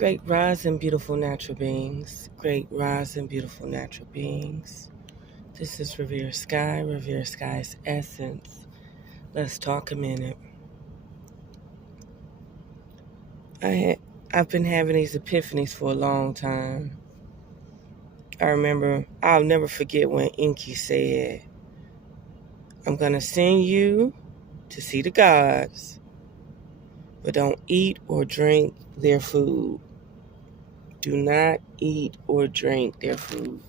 Great rise and beautiful natural beings. Great rise and beautiful natural beings. This is Revere Sky's essence. Let's talk a minute. I've been having these epiphanies for a long time. I'll never forget when Inky said, I'm going to send you to see the gods, but don't eat or drink their food. Do not eat or drink their food.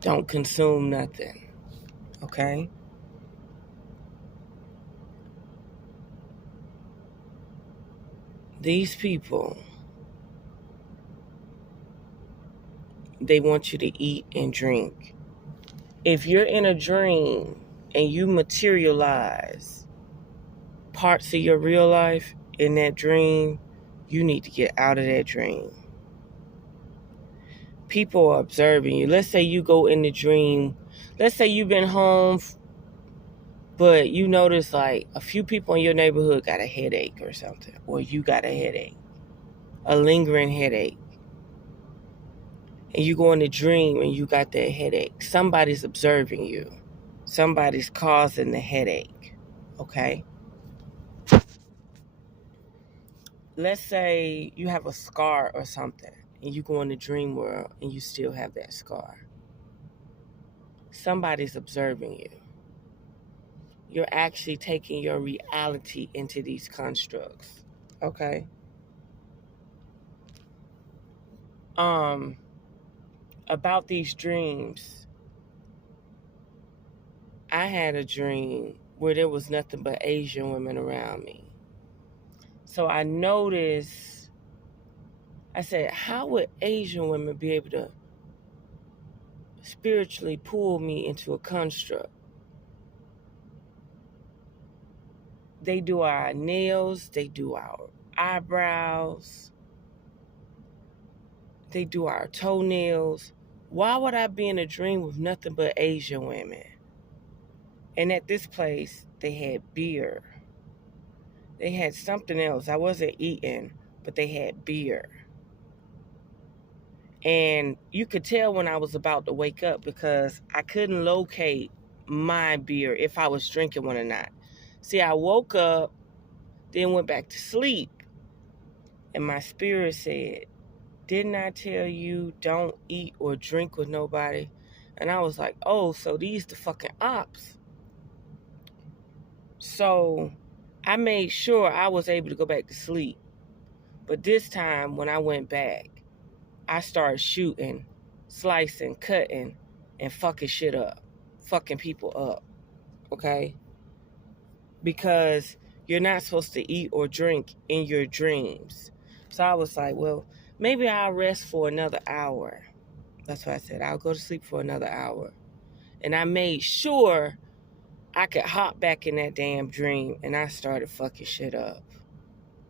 Don't consume nothing. Okay? These people, they want you to eat and drink. If you're in a dream and you materialize parts of your real life in that dream, you need to get out of that dream. People are observing you. Let's say you go in the dream. Let's say you've been home, but you notice like a few people in your neighborhood got a headache or something, or you got a headache, a lingering headache. And you go in the dream and you got that headache. Somebody's observing you. Somebody's causing the headache. Okay? Let's say you have a scar or something and you go in the dream world and you still have that scar. Somebody's observing you. You're actually taking your reality into these constructs. Okay? About these dreams, I had a dream where there was nothing but Asian women around me. So I noticed, I said, how would Asian women be able to spiritually pull me into a construct? They do our nails, they do our eyebrows, they do our toenails. Why would I be in a dream with nothing but Asian women? And at this place, they had beer. They had something else. I wasn't eating, but they had beer. And you could tell when I was about to wake up because I couldn't locate my beer if I was drinking one or not. See, I woke up, then went back to sleep. And my spirit said, didn't I tell you don't eat or drink with nobody? And I was like, oh, so these the fucking ops. So I made sure I was able to go back to sleep. But this time when I went back, I started shooting, slicing, cutting, and fucking shit up. Fucking people up. Okay? Because you're not supposed to eat or drink in your dreams. So I was like, well, maybe I'll rest for another hour. That's what I said. I'll go to sleep for another hour. And I made sure I could hop back in that damn dream, and I started fucking shit up.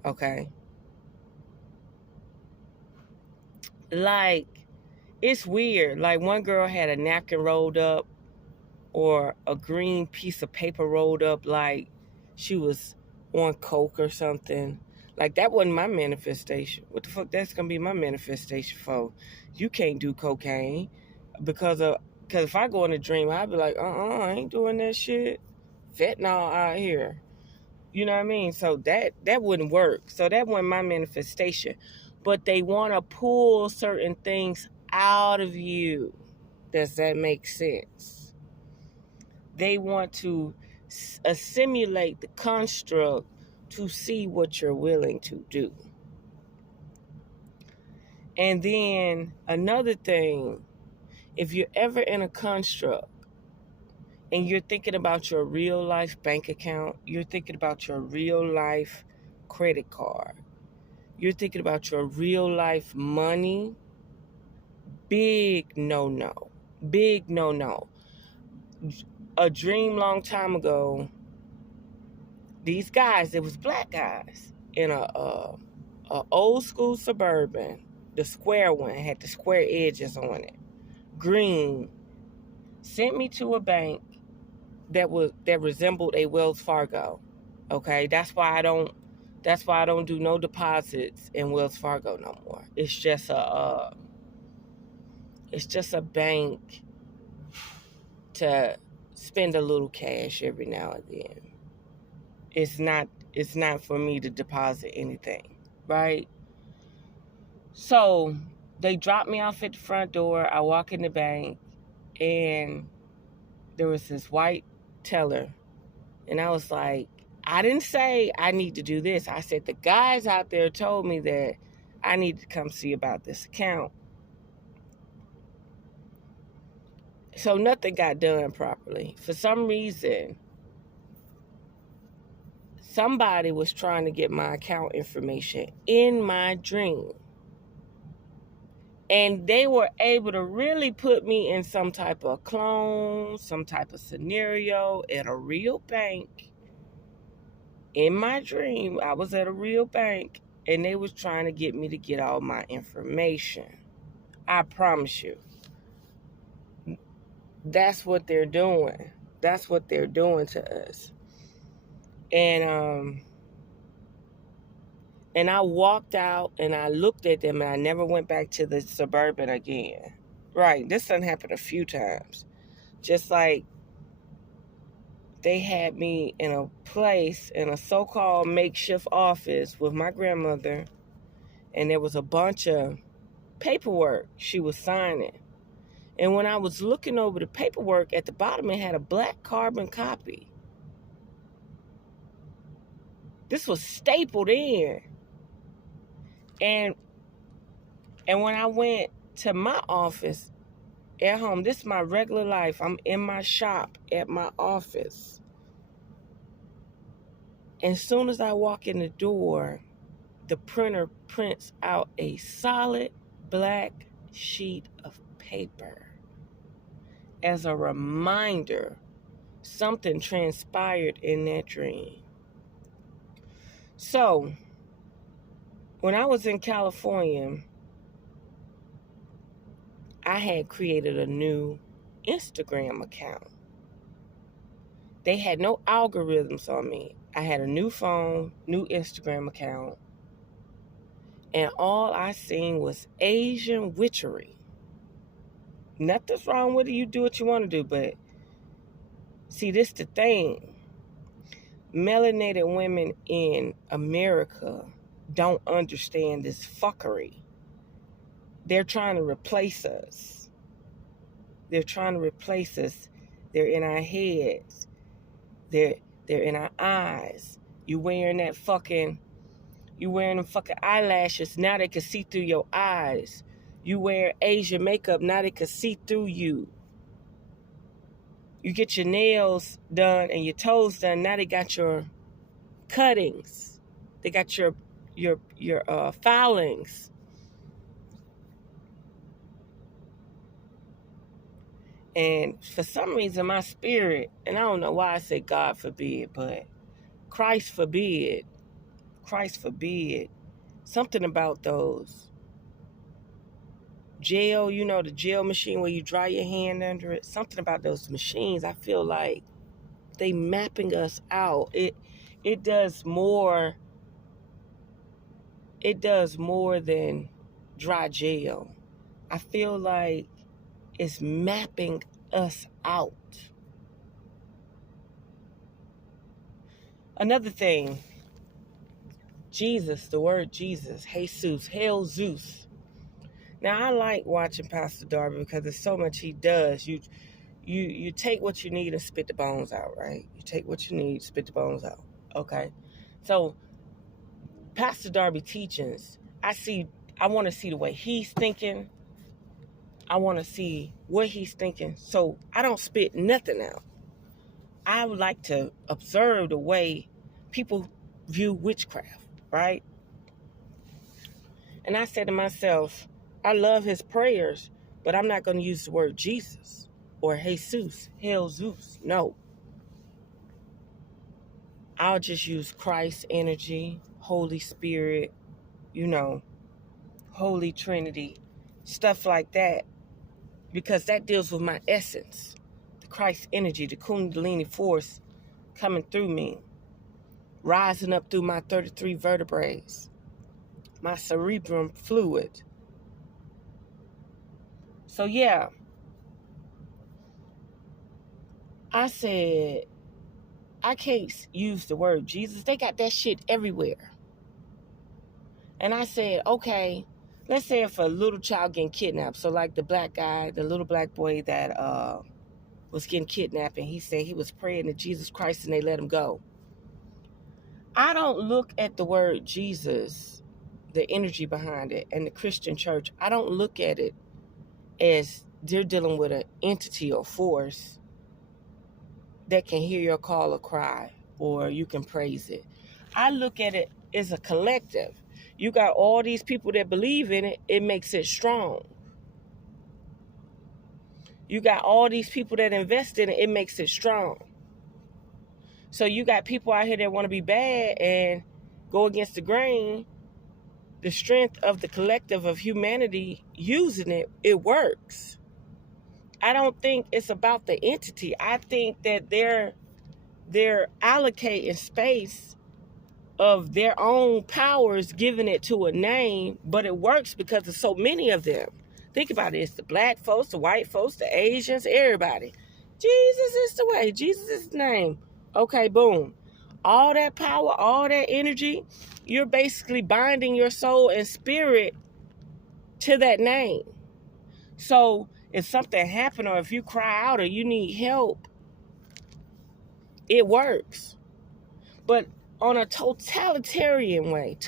Okay? Like, it's weird. Like, one girl had a napkin rolled up or a green piece of paper rolled up like she was on coke or something. Like, that wasn't my manifestation. What the fuck that's gonna be my manifestation for? You can't do cocaine because if I go in a dream, I'd be like, I ain't doing that shit. Fentanyl out here. You know what I mean? So that wouldn't work. So that wasn't my manifestation. But they want to pull certain things out of you. Does that make sense? They want to assimilate the construct to see what you're willing to do. And then another thing, if you're ever in a construct and you're thinking about your real life bank account, you're thinking about your real life credit card, you're thinking about your real life money, big no-no. Big no-no. A dream long time ago, these guys, it was black guys in a old school Suburban, the square one, had the square edges on it, green, sent me to a bank that resembled a Wells Fargo. Okay, that's why That's why I don't do no deposits in Wells Fargo no more. It's just a bank to spend a little cash every now and then. It's not for me to deposit anything, right? So they dropped me off at the front door. I walk in the bank, and there was this white teller, and I was like, I didn't say I need to do this. I said the guys out there told me that I need to come see about this account. So nothing got done properly. For some reason, somebody was trying to get my account information in my dream. And they were able to really put me in some type of clone, some type of scenario at a real bank. In my dream, I was at a real bank, and they was trying to get me to get all my information. I promise you. That's what they're doing. That's what they're doing to us. And I walked out and I looked at them, and I never went back to the Suburban again. Right. This done happened a few times. Just like they had me in a place, in a so-called makeshift office with my grandmother, and there was a bunch of paperwork she was signing. And when I was looking over the paperwork, at the bottom it had a black carbon copy. This was stapled in. And when I went to my office at home, this is my regular life. I'm in my shop at my office. And as soon as I walk in the door, the printer prints out a solid black sheet of paper as a reminder something transpired in that dream. So, when I was in California, I had created a new Instagram account. They had no algorithms on me. I had a new phone, new Instagram account, and all I seen was Asian witchery. Nothing's wrong with it. You do what you want to do, but see, this the thing. Melanated women in America don't understand this fuckery. They're trying to replace us. They're trying to replace us. They're in our heads. They're in our eyes. You wearing them fucking eyelashes. Now they can see through your eyes. You wear Asian makeup. Now they can see through you. You get your nails done and your toes done. Now they got your cuttings. They got your filings. And for some reason, my spirit, and I don't know why I say God forbid, but Christ forbid, something about those gel, the gel machine where you dry your hand under it, something about those machines, I feel like they mapping us out. It does more than dry gel. I feel like it's mapping us out. Another thing, Jesus, the word Jesus, Jesus, Hail Zeus. Now, I like watching Pastor Darby because there's so much he does. You take what you need and spit the bones out, right? You take what you need, spit the bones out. Okay? So, Pastor Darby teachings, I want to see the way he's thinking. I want to see what he's thinking. So, I don't spit nothing out. I would like to observe the way people view witchcraft, right? And I said to myself, I love his prayers, but I'm not going to use the word Jesus or Jesus, Hail Zeus. No. I'll just use Christ energy, Holy Spirit, Holy Trinity, stuff like that, because that deals with my essence, the Christ energy, the Kundalini force coming through me, rising up through my 33 vertebrae, my cerebrum fluid. So yeah, I said, I can't use the word Jesus. They got that shit everywhere. And I said, okay, let's say if a little child getting kidnapped. So like the black guy, the little black boy that was getting kidnapped, and he said he was praying to Jesus Christ and they let him go. I don't look at the word Jesus, the energy behind it, and the Christian church. I don't look at it as they're dealing with an entity or force that can hear your call or cry, or you can praise it. I look at it as a collective. You got all these people that believe in it, it makes it strong. You got all these people that invest in it, it makes it strong. So you got people out here that want to be bad and go against the grain. The strength of the collective of humanity using it, it works. I don't think it's about the entity. I think that they're allocating space of their own powers, giving it to a name, but it works because there's so many of them. Think about it. It's the black folks, the white folks, the Asians, everybody. Jesus is the way. Jesus is the name. Okay, boom. All that power, all that energy, you're basically binding your soul and spirit to that name. So if something happened, or if you cry out or you need help, it works. But on a totalitarian way,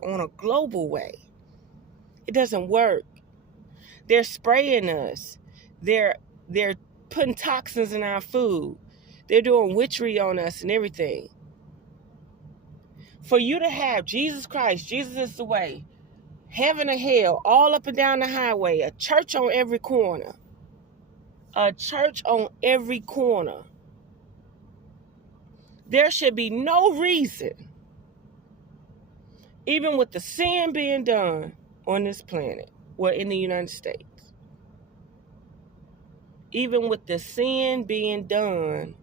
on a global way, it doesn't work. They're spraying us. They're putting toxins in our food. They're doing witchery on us and everything. For you to have Jesus Christ, Jesus is the way, heaven or hell, all up and down the highway, a church on every corner. A church on every corner. There should be no reason, even with the sin being done on this planet, or in the United States, even with the sin being done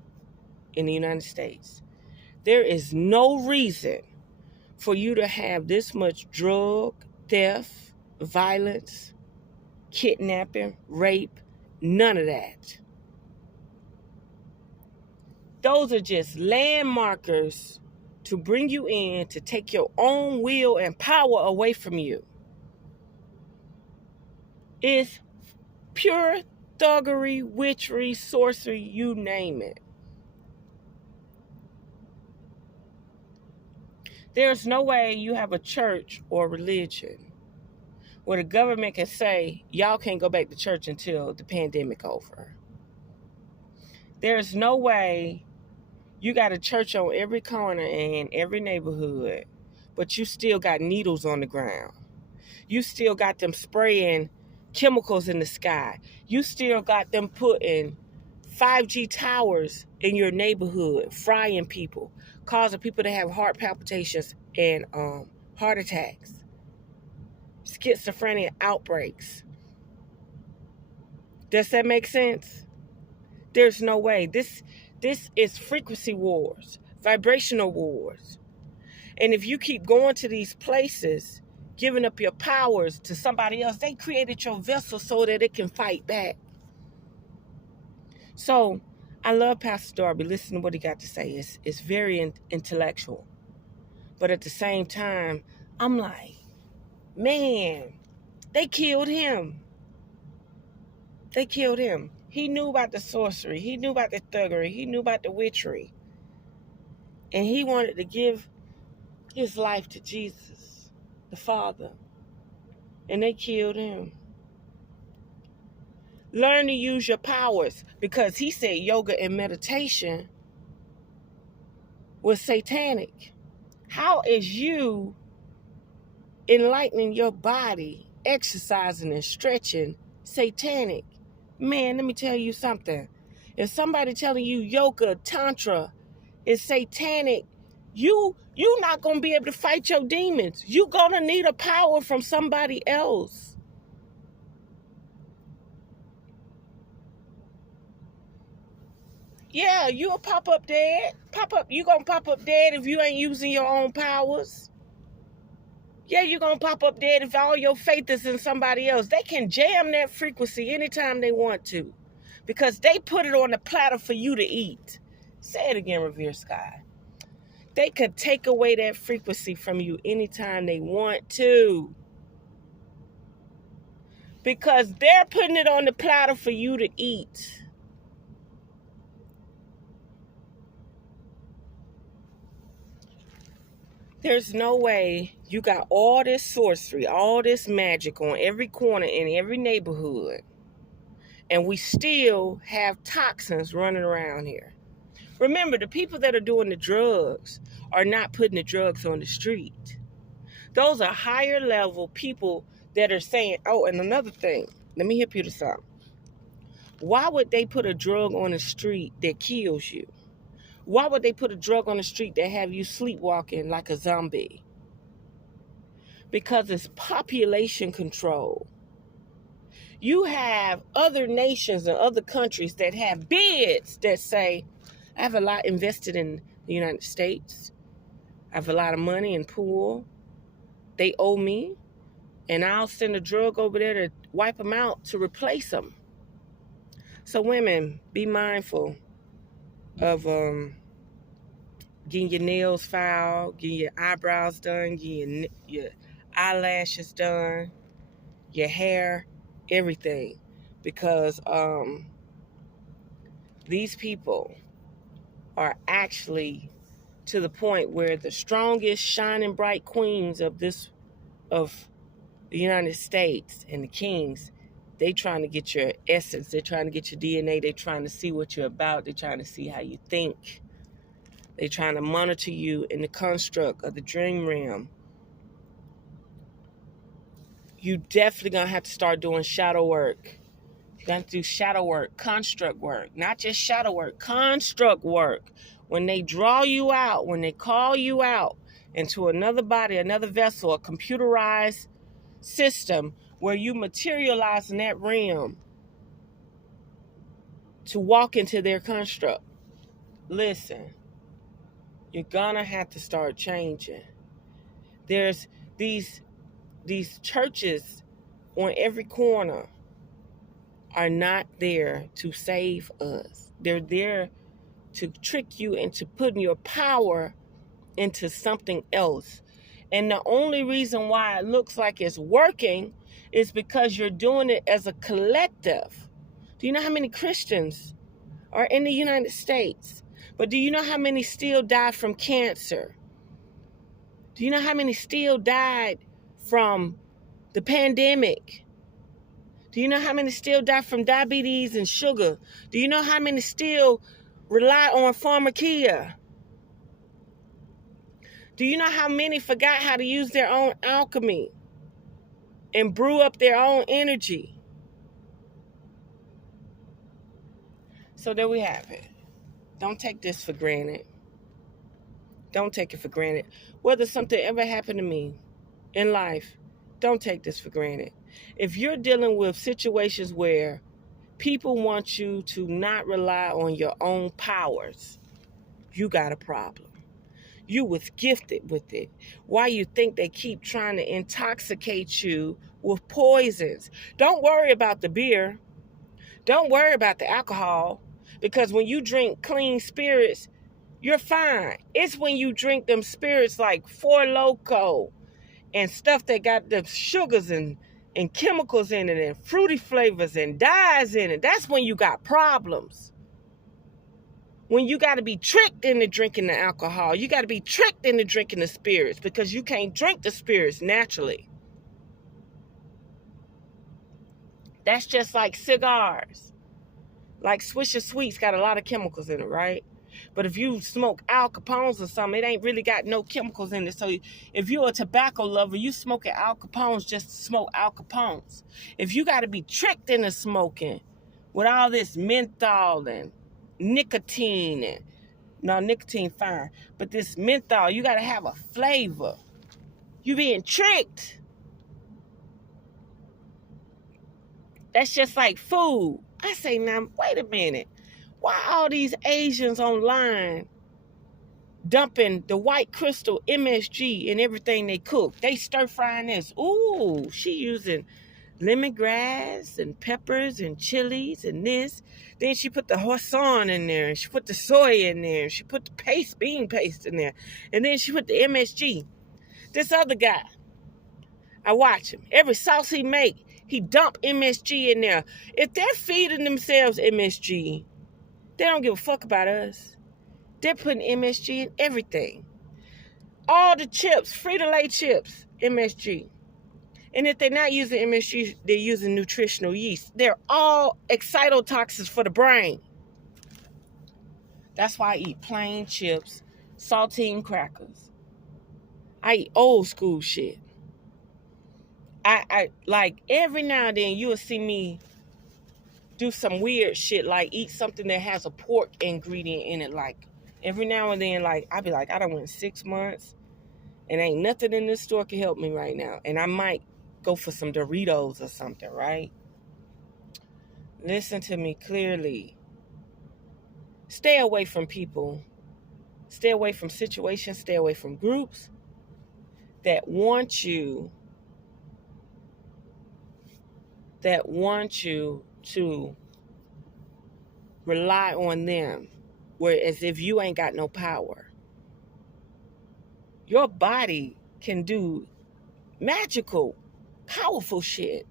in the United States, there is no reason for you to have this much drug, theft, violence, kidnapping, rape, none of that. Those are just landmarkers to bring you in, to take your own will and power away from you. It's pure thuggery, witchery, sorcery, you name it. There's no way you have a church or religion where the government can say, y'all can't go back to church until the pandemic over. There's no way you got a church on every corner and every neighborhood, but you still got needles on the ground. You still got them spraying chemicals in the sky. You still got them putting 5G towers in your neighborhood, frying people, causing people to have heart palpitations and heart attacks, schizophrenia outbreaks. Does that make sense? There's no way. This is frequency wars, vibrational wars. And if you keep going to these places, giving up your powers to somebody else, they created your vessel so that it can fight back. So I love Pastor Darby. Listen to what he got to say. It's very intellectual. But at the same time, I'm like, man, they killed him. They killed him. He knew about the sorcery. He knew about the thuggery. He knew about the witchery. And he wanted to give his life to Jesus, the Father. And they killed him. Learn to use your powers, because he said yoga and meditation was satanic. How is you enlightening your body, exercising and stretching, satanic? Man, let me tell you something. If somebody telling you yoga, tantra is satanic, you're not going to be able to fight your demons. You're going to need a power from somebody else. Yeah, you'll pop up dead. You gonna pop up dead if you ain't using your own powers. Yeah, you're gonna pop up dead if all your faith is in somebody else. They can jam that frequency anytime they want to, because they put it on the platter for you to eat. Say it again, Revere Sky. They could take away that frequency from you anytime they want to, because they're putting it on the platter for you to eat. There's no way you got all this sorcery, all this magic on every corner in every neighborhood, and we still have toxins running around here. Remember, the people that are doing the drugs are not putting the drugs on the street. Those are higher level people that are saying, oh, and another thing, let me hit you to something. Why would they put a drug on the street that kills you? Why would they put a drug on the street that have you sleepwalking like a zombie? Because it's population control. You have other nations and other countries that have bids that say, I have a lot invested in the United States. I have a lot of money in pool. They owe me. And I'll send a drug over there to wipe them out to replace them. So women, be mindful of getting your nails filed, getting your eyebrows done, getting your eyelashes done, your hair, everything. Because these people are actually to the point where the strongest, shining bright queens of the United States and the kings, they trying to get your essence. They're trying to get your DNA. They're trying to see what you're about. They're trying to see how you think. They're trying to monitor you in the construct of the dream realm. You definitely gonna have to start doing shadow work. You got to do shadow work, construct work, not just shadow work, construct work. When they draw you out, when they call you out into another body, another vessel, a computerized system where you materialize in that realm to walk into their construct. Listen, you're gonna have to start changing. There's these churches on every corner are not there to save us. They're there to trick you into putting your power into something else. And the only reason why it looks like it's working is because you're doing it as a collective. Do you know how many Christians are in the United States? But do you know how many still died from cancer? Do you know how many still died from the pandemic? Do you know how many still die from diabetes and sugar? Do you know how many still rely on pharmacia? Do you know how many forgot how to use their own alchemy and brew up their own energy? So there we have it. Don't take this for granted. Don't take it for granted. Whether something ever happened to me in life, don't take this for granted. If you're dealing with situations where people want you to not rely on your own powers, you got a problem. You was gifted with it. Why you think they keep trying to intoxicate you with poisons? Don't worry about the beer. Don't worry about the alcohol, because when you drink clean spirits, you're fine. It's when you drink them spirits like Four Loko and stuff that got the sugars and chemicals in it and fruity flavors and dyes in it. That's when you got problems. When you got to be tricked into drinking the alcohol. You got to be tricked into drinking the spirits, because you can't drink the spirits naturally. That's just like cigars. Like Swisher Sweets got a lot of chemicals in it, right? But if you smoke Al Capones or something, it ain't really got no chemicals in it. So if you're a tobacco lover, you smoking Al Capones just to smoke Al Capones. If you got to be tricked into smoking with all this menthol and nicotine, and no, nicotine fine, but this menthol, you got to have a flavor. You being tricked. That's just like food. I say, now, wait a minute. Why all these Asians online dumping the white crystal MSG in everything they cook? They stir frying this. Ooh, she using lemongrass and peppers and chilies and this. Then she put the hoisin in there, and she put the soy in there, and she put the bean paste in there, and then she put the MSG. This other guy, I watch him. Every sauce he make, he dump MSG in there. If they're feeding themselves MSG, they don't give a fuck about us. They're putting MSG in everything. All the chips, Frito-Lay chips, MSG. And if they're not using MSG, they're using nutritional yeast. They're all excitotoxins for the brain. That's why I eat plain chips, saltine crackers. I eat old school shit. I like every now and then you'll see me do some weird shit, like eat something that has a pork ingredient in it. Like every now and then, like I'll be like, I done went 6 months and ain't nothing in this store can help me right now. And I might go for some Doritos or something, right? Listen to me clearly. Stay away from people. Stay away from situations. Stay away from groups that want you to rely on them, whereas if you ain't got no power. Your body can do magical, powerful shit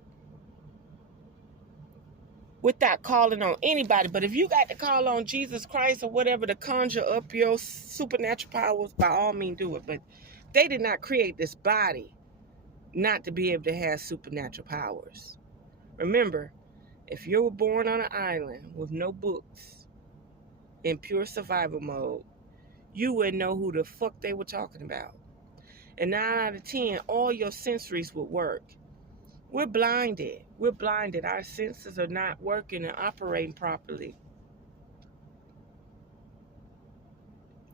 without calling on anybody. But if you got to call on Jesus Christ or whatever to conjure up your supernatural powers, by all means do it. But they did not create this body not to be able to have supernatural powers. Remember, if you were born on an island with no books, in pure survival mode, you wouldn't know who the fuck they were talking about. And 9 out of 10, all your sensories would work. We're blinded. Our senses are not working and operating properly.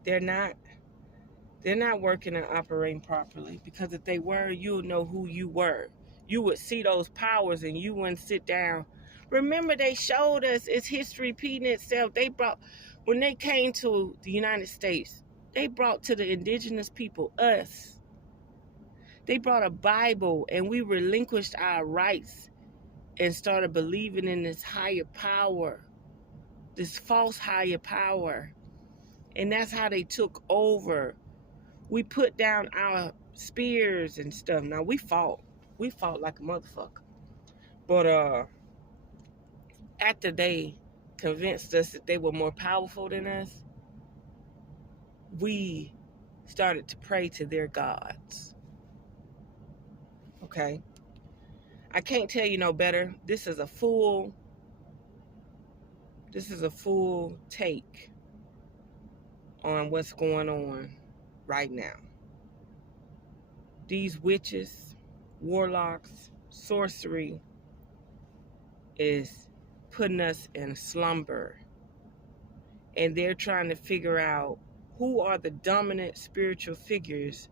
They're not working and operating properly, because if they were, you would know who you were. You would see those powers and you wouldn't sit down. Remember, they showed us, it's history repeating itself. When they came to the United States, they brought to the indigenous people us. They brought a Bible, and we relinquished our rights and started believing in this higher power, this false higher power. And that's how they took over. We put down our spears and stuff. Now, we fought like a motherfucker. But after they convinced us that they were more powerful than us, we started to pray to their gods. Okay? I can't tell you no better. This is a full take on what's going on right now. These witches, warlocks, sorcery is putting us in slumber. And they're trying to figure out who are the dominant spiritual figures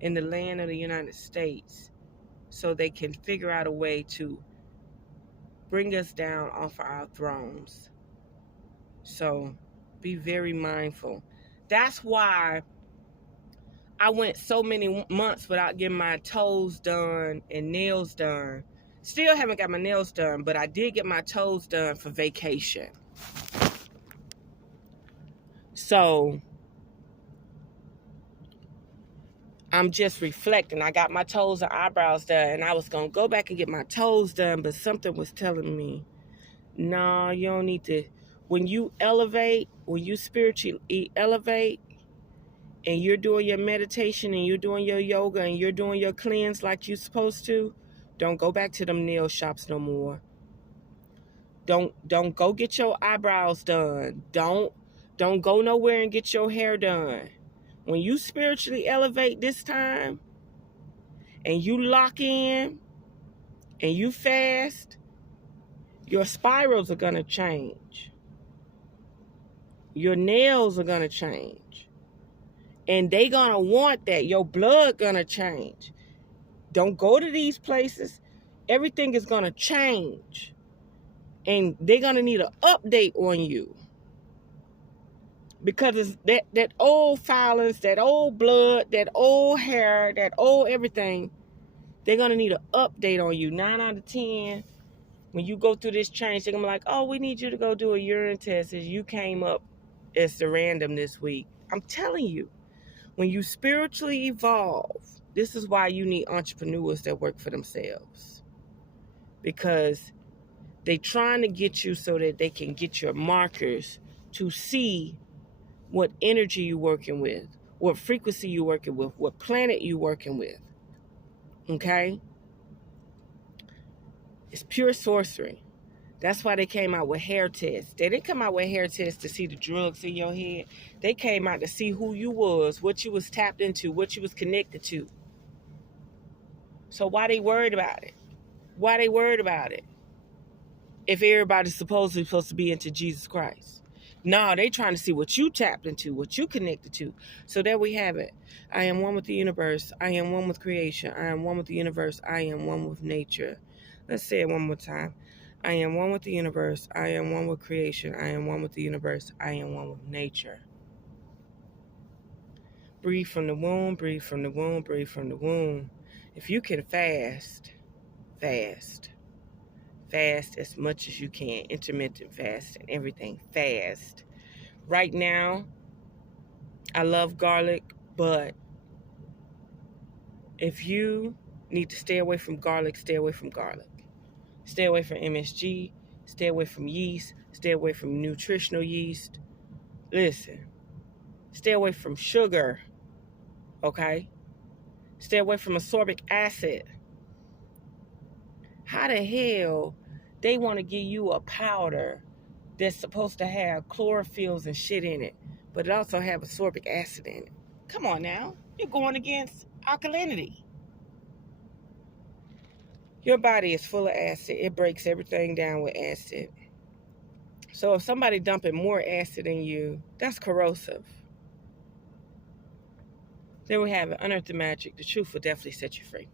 in the land of the United States, so they can figure out a way to bring us down off our thrones. So be very mindful. That's why I went so many months without getting my toes done and nails done. Still haven't got my nails done, but I did get my toes done for vacation. So I'm just reflecting. I got my toes and eyebrows done, and I was going to go back and get my toes done, but something was telling me, no, you don't need to. When you spiritually elevate, and you're doing your meditation, and you're doing your yoga, and you're doing your cleanse like you're supposed to, don't go back to them nail shops no more. Don't go get your eyebrows done. Don't go nowhere and get your hair done. When you spiritually elevate this time, and you lock in, and you fast, your spirals are going to change. Your nails are going to change. And they going to want that. Your blood going to change. Don't go to these places. Everything is going to change. And they're going to need an update on you. Because it's that old filings, that old blood, that old hair, that old everything. They're going to need an update on you. 9 out of 10, when you go through this change, they're going to be like, oh, we need you to go do a urine test as you came up as the random this week. I'm telling you, when you spiritually evolve, this is why you need entrepreneurs that work for themselves. Because they trying to get you so that they can get your markers to see what energy you're working with, what frequency you're working with, what planet you're working with. Okay? It's pure sorcery. That's why they came out with hair tests. They didn't come out with hair tests to see the drugs in your head. They came out to see who you was, what you was tapped into, what you was connected to. So why they worried about it? Why they worried about it? If everybody's supposed to be into Jesus Christ. No, they trying to see what you tapped into, what you connected to. So there we have it. I am one with the universe. I am one with creation. I am one with the universe. I am one with nature. Let's say it one more time. I am one with the universe. I am one with creation. I am one with the universe. I am one with nature. Breathe from the womb, breathe from the womb, breathe from the womb. If you can fast, fast. Fast as much as you can. Intermittent fasting, everything. Fast. Right now, I love garlic, but if you need to stay away from garlic, stay away from garlic. Stay away from MSG. Stay away from yeast. Stay away from nutritional yeast. Listen, stay away from sugar, okay? Stay away from ascorbic acid. How the hell they want to give you a powder that's supposed to have chlorophylls and shit in it, but it also have ascorbic acid in it? Come on now. You're going against alkalinity. Your body is full of acid. It breaks everything down with acid. So if somebody dumping more acid in you, that's corrosive. There we have it. Unearth the magic. The truth will definitely set you free.